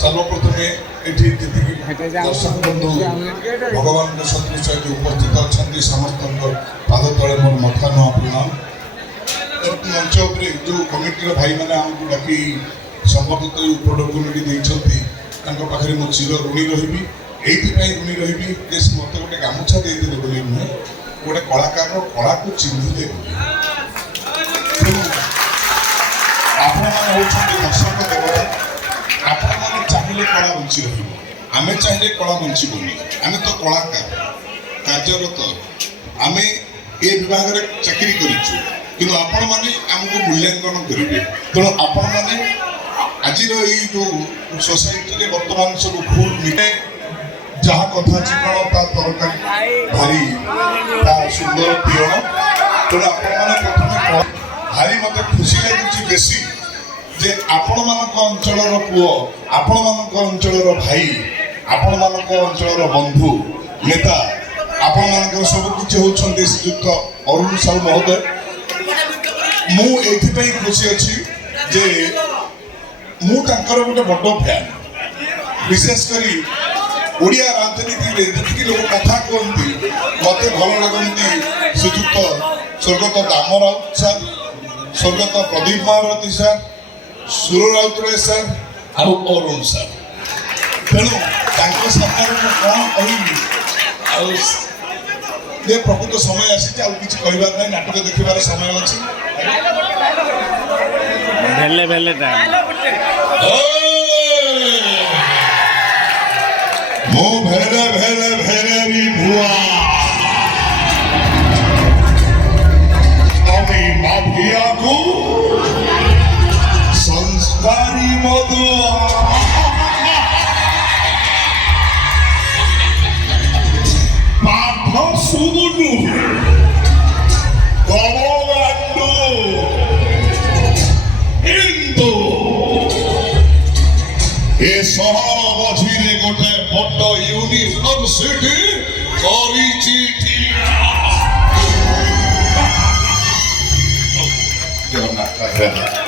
सर्वप्रथमे एठी दर्शक बंधु भगवान सदृश उपस्थित अच्छा समस्त पाद तले मोर मथान प्रणाम। मंच उपरे जो कमिटी भाई मैंने आमको डाकी संपर्कित उपडकुनिटी पाखे मो चिर ऋणी रही ऋणी रही मत गोटे गामुछा देते बोली नुहे गोटे कलाकार कला को चिन्हिले आपण दर्शक देवता आपण मैंने चाहिए कला बंची रही चाहिए कला बंचबनी आम तो कलाकार कार्यरत आम ए विभाग में चाकरी करूँ कि आपण मैंने आमको मूल्यांकन करेंगे तेणु आपण मैंने आज जो सोसाइटी बर्तमान सब भूल मिले जहाँ कथा चिकण तरकारी भारी सुंदर पियण तेणु आपने भारी मत खुशी लगुच बेसी जे आपण मानक अंचल पुओ आपण मानक अंचल भाई आपण मानक अंचल बंधु नेता आपण मानक सब किसी होती श्रीयुक्त अरुण साहू महोदय मुझे खुशी अच्छी जे गोटे बड़ फैन विशेषकर ओडिया राजनीति जी लोग कथा कहती मत भल लगती श्रीयुक्त स्वर्गत दाम राउत सर स्वर्गत प्रदीप महारथी सर सुर राउतराय सर और अरुण सर तेणु सामने कौन कह प्रकृत समय आसी किसी कहबार नाटक देखार समय अच्छी मो भेले भेले भेलेरी भुआ अमी माफिया को संस्कारी मधुआ पाठ सुगुनु गवगांडु इंदु ए शहर मझिरे गोटे बड़ यूनिवर्सिटी जगन्नाथ